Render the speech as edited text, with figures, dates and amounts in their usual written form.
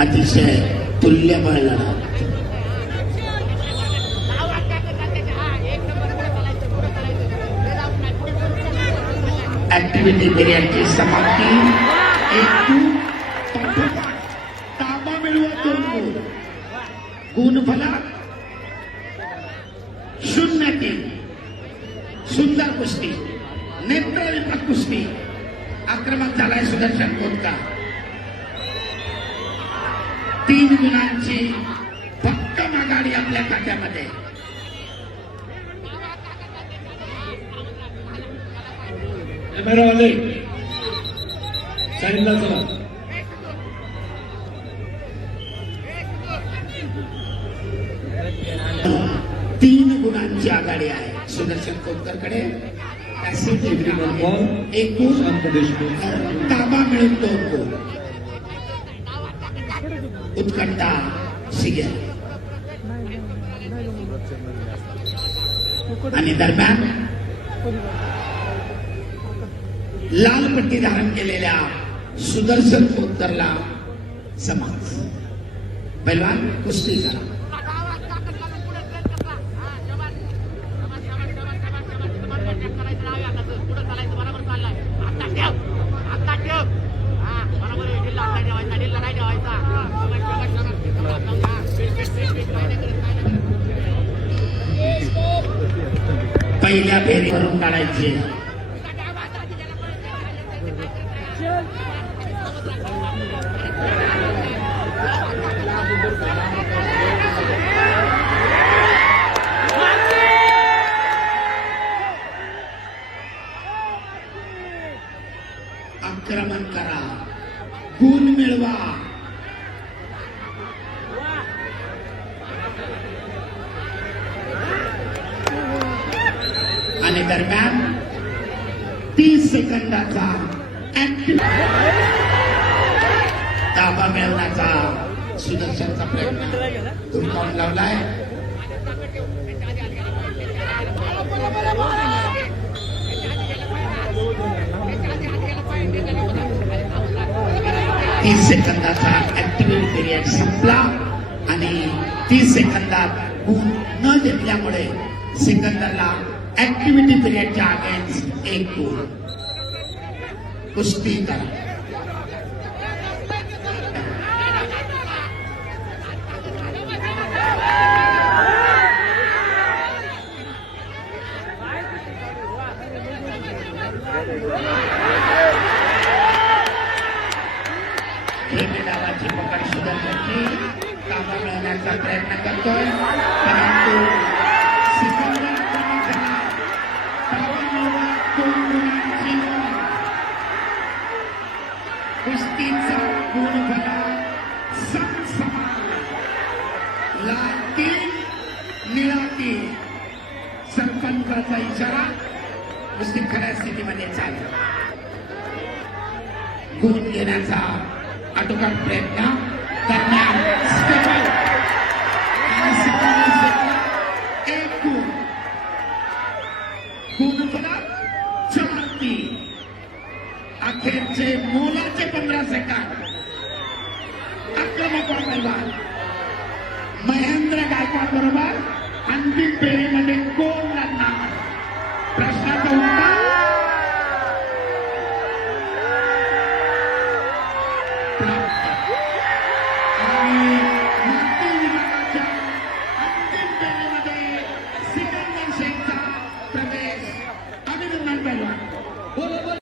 अतिशय तुल्यबळ लढा. ऍक्टिव्हिटी पिरियडची समाप्ती. एक ताबा मिळवत 2 गुण. गुणफलक 0-3. सुंदर कुस्ती, नेत्रविपक कुस्ती. आक्रमक झालाय सुदर्शन कोतकर. 3 गुणांची भक्कम आघाडी आपल्या खात्यामध्ये. कॅमेरावाले साईडला चला. तीन गुणांची आघाडी आहे सुदर्शन कोतकरकडे. एक गुण, ताबा मिळून 2 गुण. उत्कंठा सिगेल. आणि दरम्यान लाल पट्टी धारण केलेल्या सुदर्शन कोतकरला समाज. पैलवान कुस्ती करा. पहिल्या फेरी भरून काढायची. आक्रमण करा, गुण मिळवा. आणि दरम्यान 30 सेकंदाचा ताबा मिळवण्याचा सुदर्शनचा प्रयत्न धुडकावून लावलाय. तीस सेकंदाचा ऍक्टिव्हिटी पिरियड संपला आणि 30 सेकंदात गुण न घेतल्यामुळे सिकंदरला ऍक्टिव्हिटी पिरियडच्या अगेन्स्ट 1 गुण. कुस्ती करा. डावाची पकड सुदर्शनची. ताबा मिळवण्याचा प्रयत्न करतोय परंतु सिकंदर कमी झाला. ताबा मिळवा 2 गुणांची. कुस्तीचा गुणफलक समसमान. लाल 3, निळा 3. सरपंचाचा इशारा. कुस्ती खऱ्या स्थितीमध्ये चालू. गुण घेण्याचा आटोकाट प्रयत्न दरम्यान 1 गुण. गुणफलक 4-3. अखेरचे मोलाचे 15 सेकंद. आक्रमक पैलवान महेंद्र गायकवाड बरोबर अंतिम